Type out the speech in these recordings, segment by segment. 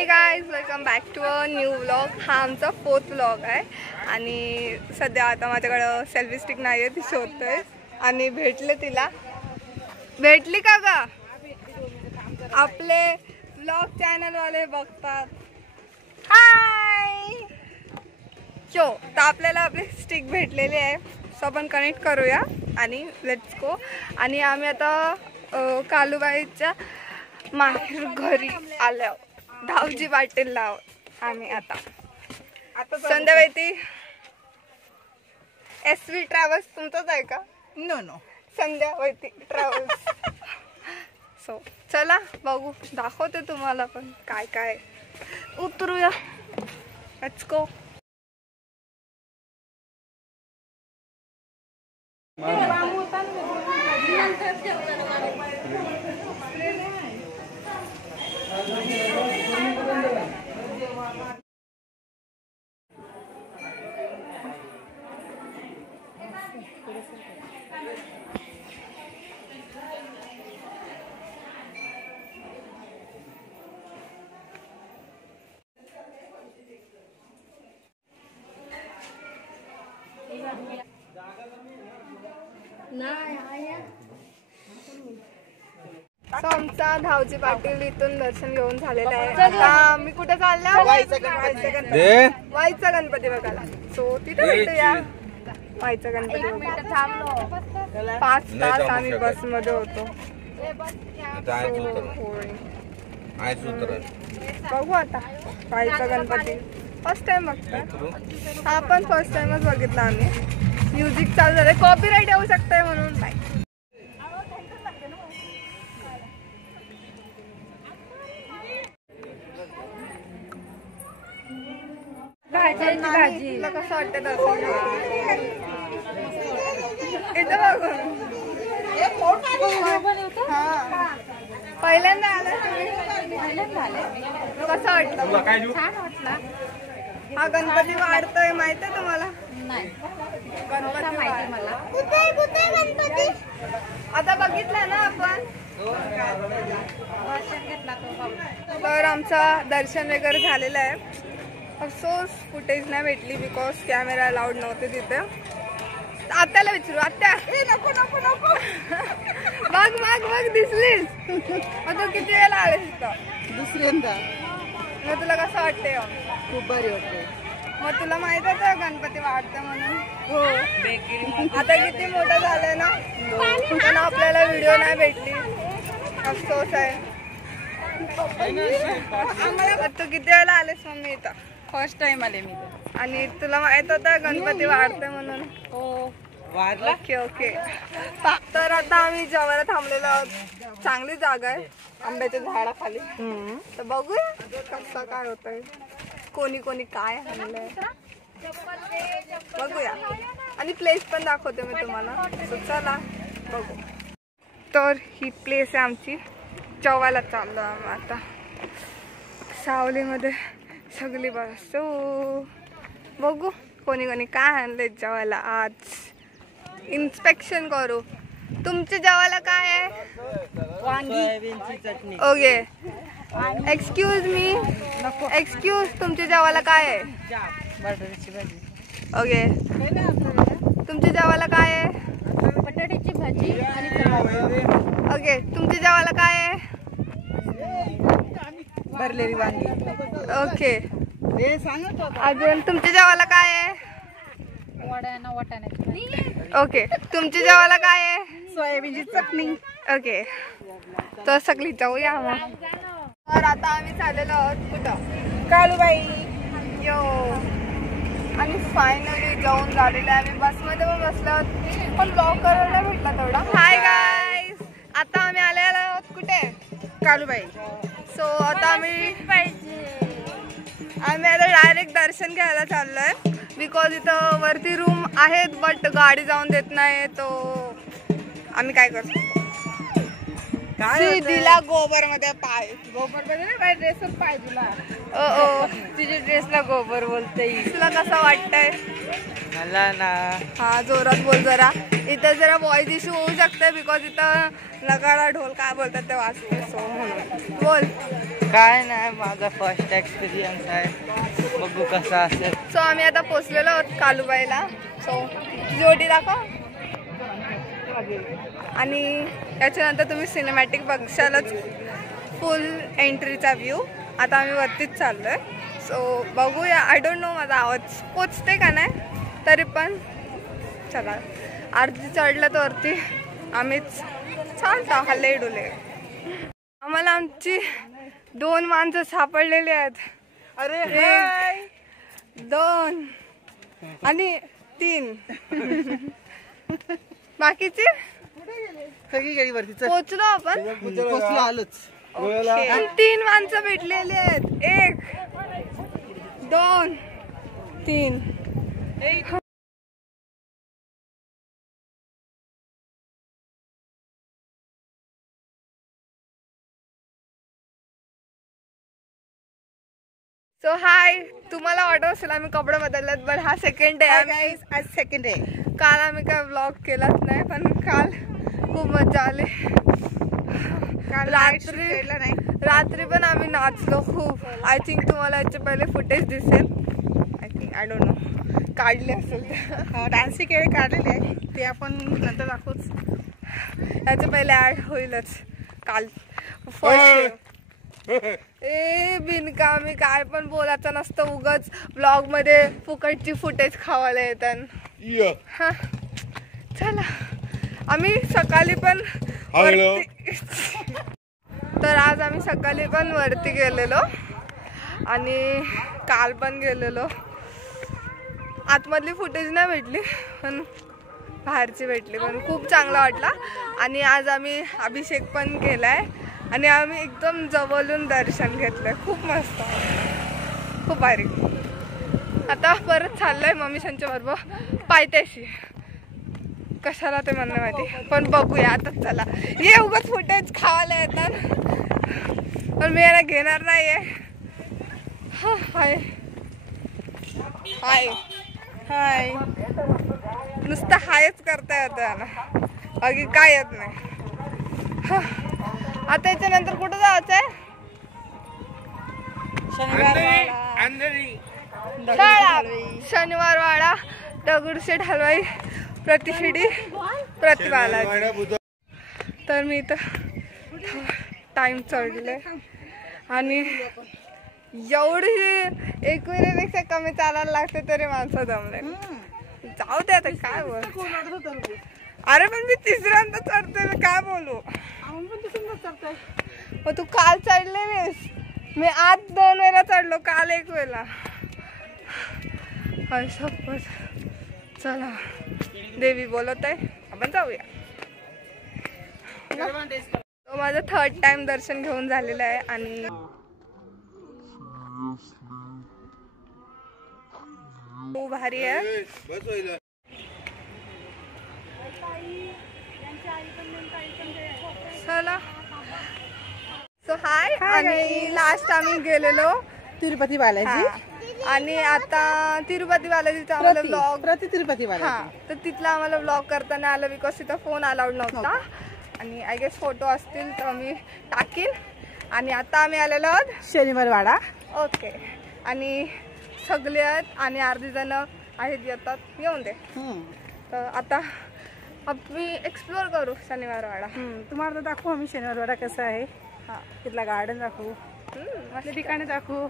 हे guys, welcome back to a new vlog. हा आमचा 4th व्लॉग आहे आणि सध्या आता माझ्याकडं सेल्फी स्टिक नाही आहे, ती शोधतोय आणि भेटली का ग? आपले व्लॉग चॅनल वाले बघतात. हाय चो, तर आपल्याला आपली स्टिक भेटलेली आहे, सो आपण कनेक्ट करूया आणि लेट्स गो. आणि आम्ही आता कालूबाईच्या माहेर घरी आलो, धावजी पाटीलला आम्ही आता संध्याकाळी. SV ट्रॅव्हल्स तुमचंच आहे का? नो संध्याकाळी ट्रॅव्हल्स. सो चला बघू, दाखवते तुम्हाला पण काय काय. उतरूया, लेट्स गो. आमचा धावजी पाटील इथून दर्शन घेऊन झालेला आहे. आता आम्ही कुठे चाललो? वाईचा गणपती बघायला. सो तिथे भेटूया. वाईचा गणपती 5 तास आम्ही बस मध्ये होतो. बघू आता वाईचा गणपती. फर्स्ट टाइम बघतो. हा पण फर्स्ट टाइमच बघितला आम्ही. म्युझिक चालू झालंय, कॉपीराईट येऊ शकतंय म्हणून नाही. भाजी कसं वाटतं दर्शन? इथं बघून पहिल्यांदा आला कसं वाटलं? छान वाटलं. हा गणपती वाढतोय माहिती आहे तुम्हाला? गणपती माहिती मला. आता बघितलं ना आपण. तर आमचं दर्शन वगैरे झालेलं आहे. अफसोस फुटेज नाही भेटली बिकॉज कॅमेरा अलाउड नव्हते तिथे. आत्याला विचारू. आत्या नको नको नको बघ दिसलीस. मग तू किती वेळेला आलेस इथं? दुसऱ्यांदा. मग तुला कसं वाटतंय? खूप भारी वाटतंय. मग तुला माहित आहे गणपती वाढतं म्हणून? हो. आता किती मोठं झालंय ना, पण आपल्याला व्हिडिओ नाही भेटली. अफसोस आहे. तू किती वेळेला आलेस मम्मी इथं? फर्स्ट टाइम आले मी. आणि तुला माहित होतं गणपती वाढते म्हणून? हो. Okay okay. तर आता आम्ही जेवायला थांबलेलो आहोत. चांगली जागा आहे आंब्याच्या झाडाखाली. तर बघूया कसं काय होतंय, कोणी कोणी काय आणलंय बघूया. आणि प्लेस पण दाखवते मी तुम्हाला. चला बघू. तर ही प्लेस आहे आमची. जेवायला चाललो आम्ही आता सावलीमध्ये सगळी बसतो. बघू कोणी कोणी काय आणले जेवायला. आज इन्स्पेक्शन करू. तुमच्या जेवायला काय आहे? सोयाबीनची चटणी. ओके. Excuse me. एक्सक्यूज, तुमच्या जेवायला काय आहे? बटाट्याची भाजी. ओके. तुमच्या जेवायला काय आहे? बटाट्याची भाजी आणि ओके. तुमच्या जेवायला काय आहे? भरलेली वांगी. ओके. सांगत अजून तुमच्या जेवायला काय आहे? वाटाण्याची. ओके. तुमच्या जेवायला काय आहे? सोयाबीनची चटणी. ओके. तर सगळी जाऊया मग. तर आता आम्ही चाललेलो आहोत कुठं? कालूबाई. यो. आणि फायनली जाऊन झालेलं आहे. आम्ही बसमध्ये पण बसलो आहोत, पण ब्लॉग करायला भेटला तेवढा. हाय गाईज, आता आम्ही आलेलो आहोत कुठे? कालूबाई. सो आता आम्ही आता डायरेक्ट दर्शन घ्यायला चाललोय. बिकॉज इथं वरती रूम आहेत बट गाडी जाऊन देत नाही. तो आम्ही काय करतो, दिला गोबर मध्ये पाय. गोबर मध्ये ड्रेसवर पाय दिला. तुझ्या ड्रेसला गोबर बोलते. तुला कसं वाटतंय? मला ना. हा जोरात बोल जरा. इथं जरा वॉइस इश्यू होऊ शकते बिकॉज इथं नगाडा ढोल काय बोलतात ते वाजते. सो म्हणून बोल. काय नाही, माझा फर्स्ट एक्सपिरियन्स आहे, बघू कसा असेल. सो आम्ही आता पोचलेलो आहोत कालूबाईला. सो जोडी दाखव. आणि याच्यानंतर तुम्ही सिनेमॅटिक बघशालच, फुल एंट्रीचा व्ह्यू. आता आम्ही वरतीच चाललोय. सो बघूया. आय डोंट नो माझा आवाज पोचते का नाही, तरी पण चला. आरती चढलं तर वरती आम्हीच चालतो हल्ले डुले. आम्हाला आमची 2 माणसं सापडलेली आहेत. अरे 1 2 आणि 3. बाकीची सगळी गाडी वरती पोचलो आपण. पोचलो, आलोच. आणि 3 माणसं भेटलेली आहेत. 1 2 3. सो हाय, तुम्हाला वाटत असेल आम्ही कपडे बदललेत, बट हा सेकंड डे आहे. आज सेकंड आहे. काल आम्ही काय व्लॉग केलाच नाही, पण काल खूप मजा आली. रात्री पण आम्ही नाचलो खूप. आय थिंक तुम्हाला याचे पहिले फुटेज दिसेल. I think, I don't know, काढले असेल ते. डान्सचे खेळ काढलेले आहे, ते आपण नंतर दाखवूच. याचे पहिले ऍड होईलच. काल फर्स्ट बिनकामी काय पण बोलायचं नसतं, उगाच ब्लॉग मध्ये फुकटची फुटेज खावायला येतात. चला, आम्ही सकाळी पण तर आज आम्ही सकाळी पण वरती गेलेलो आणि काल पण गेलेलो. आतमधली फुटेज नाही भेटली, पण बाहेरची भेटली. पण खूप चांगला वाटला. आणि आज आम्ही अभिषेक पण केलाय आणि आम्ही एकदम जवळून दर्शन घेतलंय. खूप मस्त, खूप भारी. आता परत चाललंय मम्मीशांच्या बरोबर पायथ्याशी. कशाला ते म्हणणं माहिती, पण बघूया आता. चला, ये उगाच फुटेज खावायला येतात, पण मी याला घेणार नाहीये. हाय हाय हाय, नुसतं हायच करता येतं याला, बाकी काय येत नाही. आता याच्यानंतर कुठं जायचं आहे? शनिवार वाडा, दगडूशेठ हलवाई, प्रतिशिडी, प्रतिबालाजी. तर मी इथं टाइम चढले आणि एवढी 1 मिनिटापेक्षा कमी चालायला लागते तरी माणसं जमले. जाऊ दे आता, काय बोल. अरे पण मी तिसऱ्यांदा चढते, मी काय बोलू. मग तू काल चढलेलीस, मी आज 2 वेळा चढलो, काल 1 वेळा. चला, देवी बोलत आहे, आपण जाऊया. तो माझं 3rd टाइम दर्शन घेऊन झालेलं आहे आणि खूप भारी आहे. चला, सो हाय. आणि लास्ट आम्ही गेलेलो तिरुपती बालाजी आणि आता तिरुपती बालाजीचा आम्हाला ब्लॉग, तिरुपती बालाजी, तर तिथला आम्हाला ब्लॉग करताना आलं बिकॉज तिथं फोन अलाउड नव्हता. आणि आय गेस फोटो असतील तर मी टाकीन. आणि आता आम्ही आलेलो आहोत शनिवार वाडा. ओके. आणि सगळे आहेत आणि अर्धी जण आहेत, येतात, येऊन दे. तर आता आम्ही एक्सप्लोर करू शनिवार वाडा. तुम्हाला दाखवू आम्ही शनिवार वाडा कसा आहे. तिथला गार्डन दाखवू, मस्त ठिकाणी दाखवू.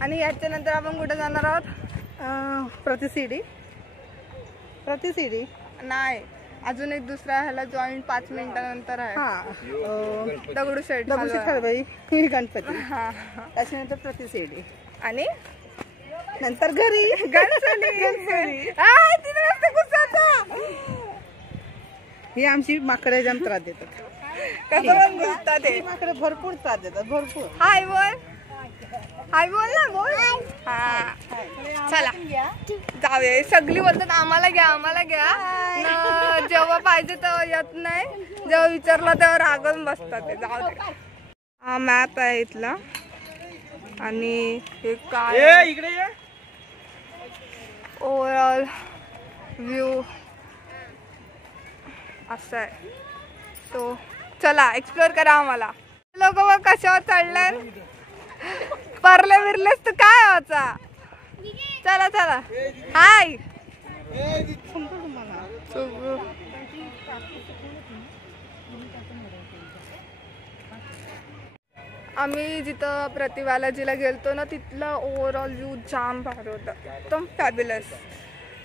आणि याच्यानंतर आपण कुठे जाणार आहोत? प्रतिशिडी नाही, अजून एक दुसरा ह्याला जॉईंट 5 मिनिटानंतर आहे. दगडूशेठ हलवाई, गणपती. त्याच्यानंतर प्रतिशिडी आणि नंतर घरी गणपती. ही आमची माकडे जाम त्रास देतात. कसं पण घुसतात ते माकडे, भरपूर त्रास देतात, भरपूर. हाय बोल, हाय बोल ना, बोल. हा, चला जाऊया. सगळी बोलतात आम्हाला घ्या, आम्हाला घ्या. जेव्हा पाहिजे तेव्हा येत नाही, जेव्हा विचारलं तेव्हा रागवून बसतात ते. जाऊ दे. हा मॅप आहे इथला आणि हे काय ओव्हरऑल व्ह्यू असं आहे. तो चला एक्सप्लोर करा आम्हाला. लोक बघ कशावर चढले परले बिरलेस तर काय व्हायचा. चला चला हाय आम्ही जिथं प्रतिबालाजीला गेलतो ना तिथला ओव्हरऑल व्ह्यू जाम भारी होता. एकदम फॅब्युलस,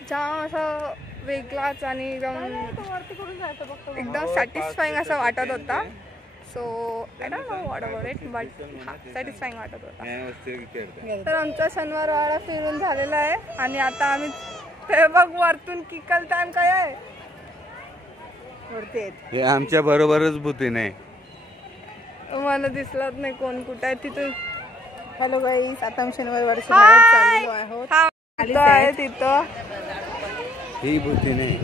जाम असं वेगळाच आणि एकदम सॅटिस्फाईंग असं वाटत होता. So I don't know what about it but हां सॅटिस्फाईंग वाटत होता. तर आमचा शनिवार वाडा फिरून झालेला आहे आणि आता आम्ही ते बघ वरतून किकल टाइम काय आहे वरती आहेत. हे आमच्या बरोबरच भूती नाही. मला दिसलंच नाही कोण कुठे आहे तिथून. हॅलो गाईस, आता आम्ही शनिवार वाडीच्या बाहेर चाललेलो आहोत. आहे तिथं ही भूती नाही.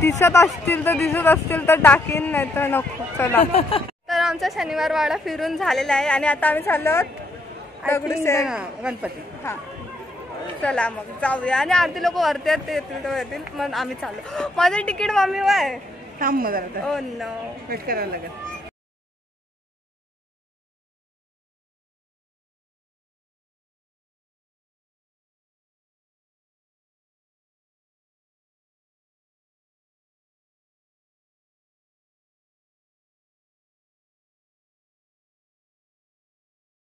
दिसत असतील तर टाकीन नाही तर नको. चला तर आमचा शनिवार वाडा फिरून झालेला आहे आणि आता आम्ही चाललो दगडूशेठ गणपती. हा चला मग जाऊया. आणि अर्धी लोक वरती आहेत, ते येतील तर येतील. मग आम्ही चाललो. माझं तिकीट मम्मी वाय थांब मग जरा, ओ नो वेट करायला लागेल.